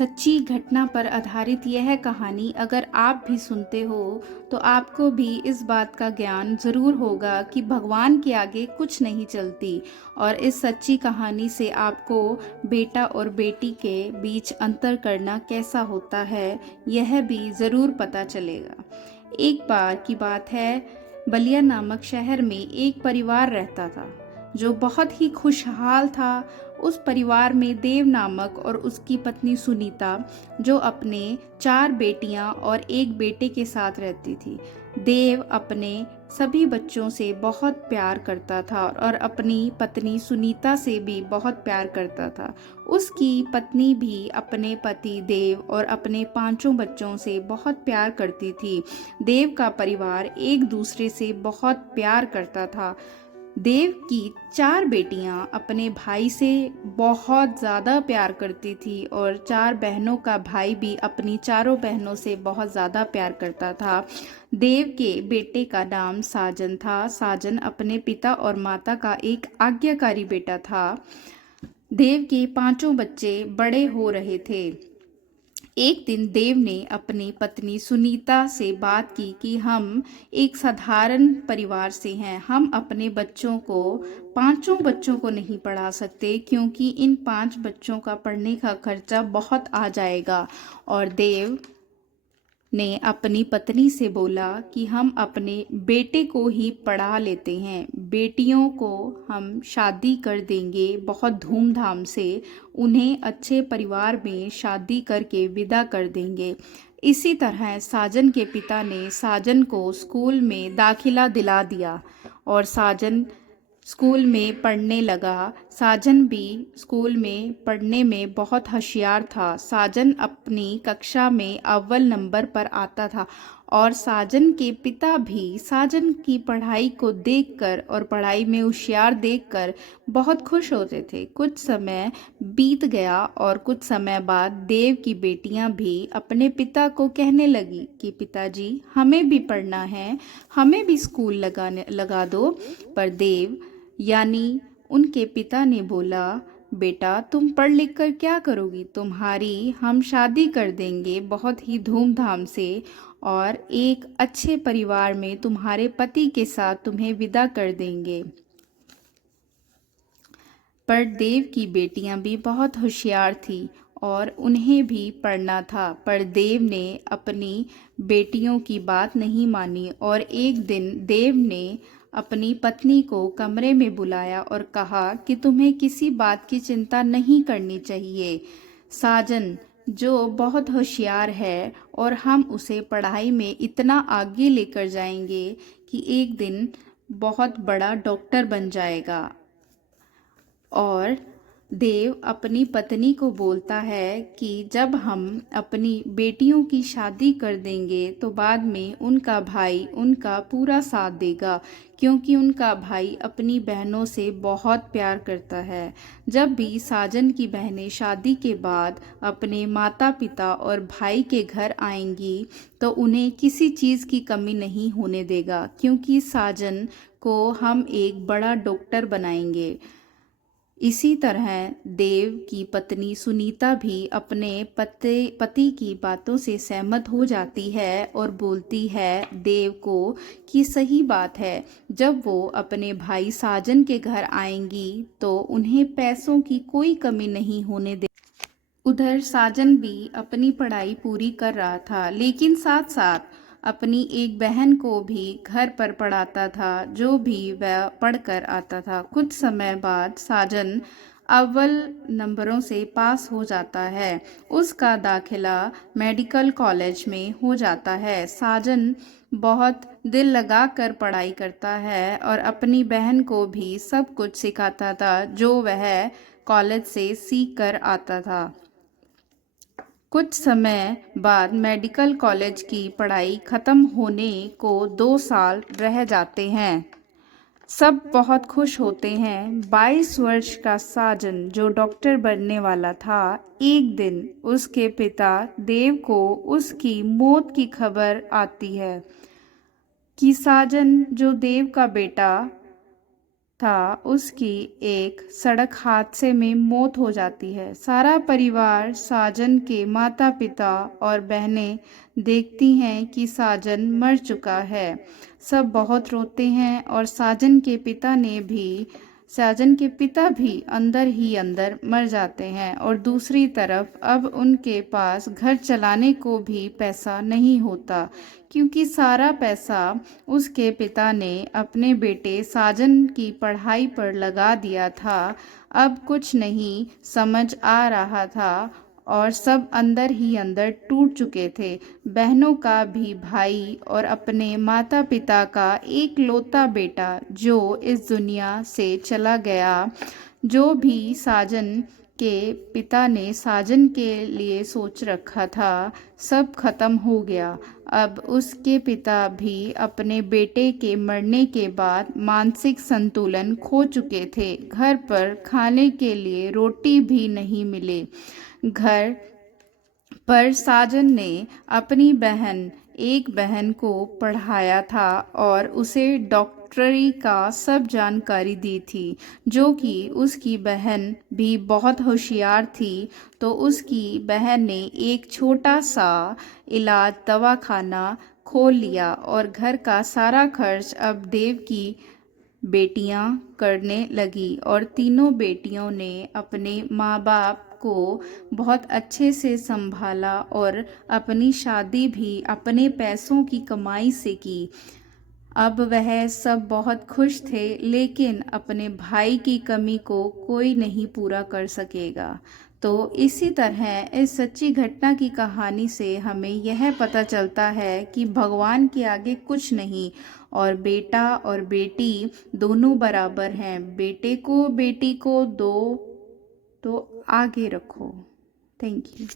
सच्ची घटना पर आधारित यह कहानी अगर आप भी सुनते हो तो आपको भी इस बात का ज्ञान ज़रूर होगा कि भगवान के आगे कुछ नहीं चलती। और इस सच्ची कहानी से आपको बेटा और बेटी के बीच अंतर करना कैसा होता है यह भी ज़रूर पता चलेगा। एक बार की बात है, बलिया नामक शहर में एक परिवार रहता था जो बहुत ही खुशहाल था। उस परिवार में देव नामक और उसकी पत्नी सुनीता, जो अपने 4 बेटियां और एक बेटे के साथ रहती थी। देव अपने सभी बच्चों से बहुत प्यार करता था और अपनी पत्नी सुनीता से भी बहुत प्यार करता था। उसकी पत्नी भी अपने पति देव और अपने 5 बच्चों से बहुत प्यार करती थी। देव का परिवार एक दूसरे से बहुत प्यार करता था। देव की 4 बेटियां अपने भाई से बहुत ज़्यादा प्यार करती थी और 4 बहनों का भाई भी अपनी चारों बहनों से बहुत ज़्यादा प्यार करता था। देव के बेटे का नाम साजन था। साजन अपने पिता और माता का एक आज्ञाकारी बेटा था। देव के 5 बच्चे बड़े हो रहे थे। एक दिन देव ने अपनी पत्नी सुनीता से बात की कि हम एक साधारण परिवार से हैं। हम अपने बच्चों को 5 बच्चों को नहीं पढ़ा सकते क्योंकि इन 5 बच्चों का पढ़ने का खर्चा बहुत आ जाएगा। और देव ने अपनी पत्नी से बोला कि हम अपने बेटे को ही पढ़ा लेते हैं, बेटियों को हम शादी कर देंगे बहुत धूमधाम से, उन्हें अच्छे परिवार में शादी करके विदा कर देंगे। इसी तरह साजन के पिता ने साजन को स्कूल में दाखिला दिला दिया और साजन स्कूल में पढ़ने लगा। साजन भी स्कूल में पढ़ने में बहुत होशियार था। साजन अपनी कक्षा में अव्वल नंबर पर आता था और साजन के पिता भी साजन की पढ़ाई को देखकर और पढ़ाई में होशियार देखकर बहुत खुश होते थे। कुछ समय बीत गया और कुछ समय बाद देव की बेटियां भी अपने पिता को कहने लगी कि पिताजी, हमें भी पढ़ना है, हमें भी स्कूल लगा दो। पर देव यानी उनके पिता ने बोला, बेटा तुम पढ़ लिख कर क्या करोगी, तुम्हारी हम शादी कर देंगे बहुत ही धूमधाम से और एक अच्छे परिवार में तुम्हारे पति के साथ तुम्हें विदा कर देंगे। पर देव की बेटियां भी बहुत होशियार थी और उन्हें भी पढ़ना था। पर देव ने अपनी बेटियों की बात नहीं मानी और एक दिन देव ने अपनी पत्नी को कमरे में बुलाया और कहा कि तुम्हें किसी बात की चिंता नहीं करनी चाहिए। साजन जो बहुत होशियार है और हम उसे पढ़ाई में इतना आगे लेकर जाएंगे कि एक दिन बहुत बड़ा डॉक्टर बन जाएगा। और देव अपनी पत्नी को बोलता है कि जब हम अपनी बेटियों की शादी कर देंगे तो बाद में उनका भाई उनका पूरा साथ देगा क्योंकि उनका भाई अपनी बहनों से बहुत प्यार करता है। जब भी साजन की बहनें शादी के बाद अपने माता पिता और भाई के घर आएंगी तो उन्हें किसी चीज़ की कमी नहीं होने देगा क्योंकि साजन को हम एक बड़ा डॉक्टर बनाएंगे। इसी तरह देव की पत्नी सुनीता भी अपने पति की बातों से सहमत हो जाती है और बोलती है देव को कि सही बात है, जब वो अपने भाई साजन के घर आएंगी तो उन्हें पैसों की कोई कमी नहीं होने दे। उधर साजन भी अपनी पढ़ाई पूरी कर रहा था लेकिन साथ साथ अपनी एक बहन को भी घर पर पढ़ाता था जो भी वह पढ़कर आता था। कुछ समय बाद साजन अव्वल नंबरों से पास हो जाता है। उसका दाखिला मेडिकल कॉलेज में हो जाता है। साजन बहुत दिल लगाकर पढ़ाई करता है और अपनी बहन को भी सब कुछ सिखाता था जो वह कॉलेज से सीख कर आता था। कुछ समय बाद मेडिकल कॉलेज की पढ़ाई खत्म होने को 2 साल रह जाते हैं। सब बहुत खुश होते हैं। 22 वर्ष का साजन जो डॉक्टर बनने वाला था, एक दिन उसके पिता देव को उसकी मौत की खबर आती है कि साजन जो देव का बेटा था उसकी एक सड़क हादसे में मौत हो जाती है। सारा परिवार साजन के माता पिता और बहनें देखती हैं कि साजन मर चुका है। सब बहुत रोते हैं और साजन के पिता भी अंदर ही अंदर मर जाते हैं। और दूसरी तरफ अब उनके पास घर चलाने को भी पैसा नहीं होता, क्योंकि सारा पैसा उसके पिता ने अपने बेटे साजन की पढ़ाई पर लगा दिया था। अब कुछ नहीं समझ आ रहा था और सब अंदर ही अंदर टूट चुके थे। बहनों का भी भाई और अपने माता पिता का एक लौता बेटा जो इस दुनिया से चला गया। जो भी साजन के पिता ने साजन के लिए सोच रखा था, सब खत्म हो गया। अब उसके पिता भी अपने बेटे के मरने के बाद मानसिक संतुलन खो चुके थे। घर पर खाने के लिए रोटी भी नहीं मिले। घर पर साजन ने अपनी एक बहन को पढ़ाया था और उसे डॉक्टरी का सब जानकारी दी थी, जो कि उसकी बहन भी बहुत होशियार थी। तो उसकी बहन ने एक छोटा सा इलाज दवाखाना खोल लिया और घर का सारा खर्च अब देव की बेटियां करने लगी। और तीनों बेटियों ने अपने माँ बाप को बहुत अच्छे से संभाला और अपनी शादी भी अपने पैसों की कमाई से की। अब वह सब बहुत खुश थे, लेकिन अपने भाई की कमी को कोई नहीं पूरा कर सकेगा। तो इसी तरह इस सच्ची घटना की कहानी से हमें यह पता चलता है कि भगवान के आगे कुछ नहीं, और बेटा और बेटी दोनों बराबर हैं। बेटे को बेटी को दो तो आगे रखो। Thank you.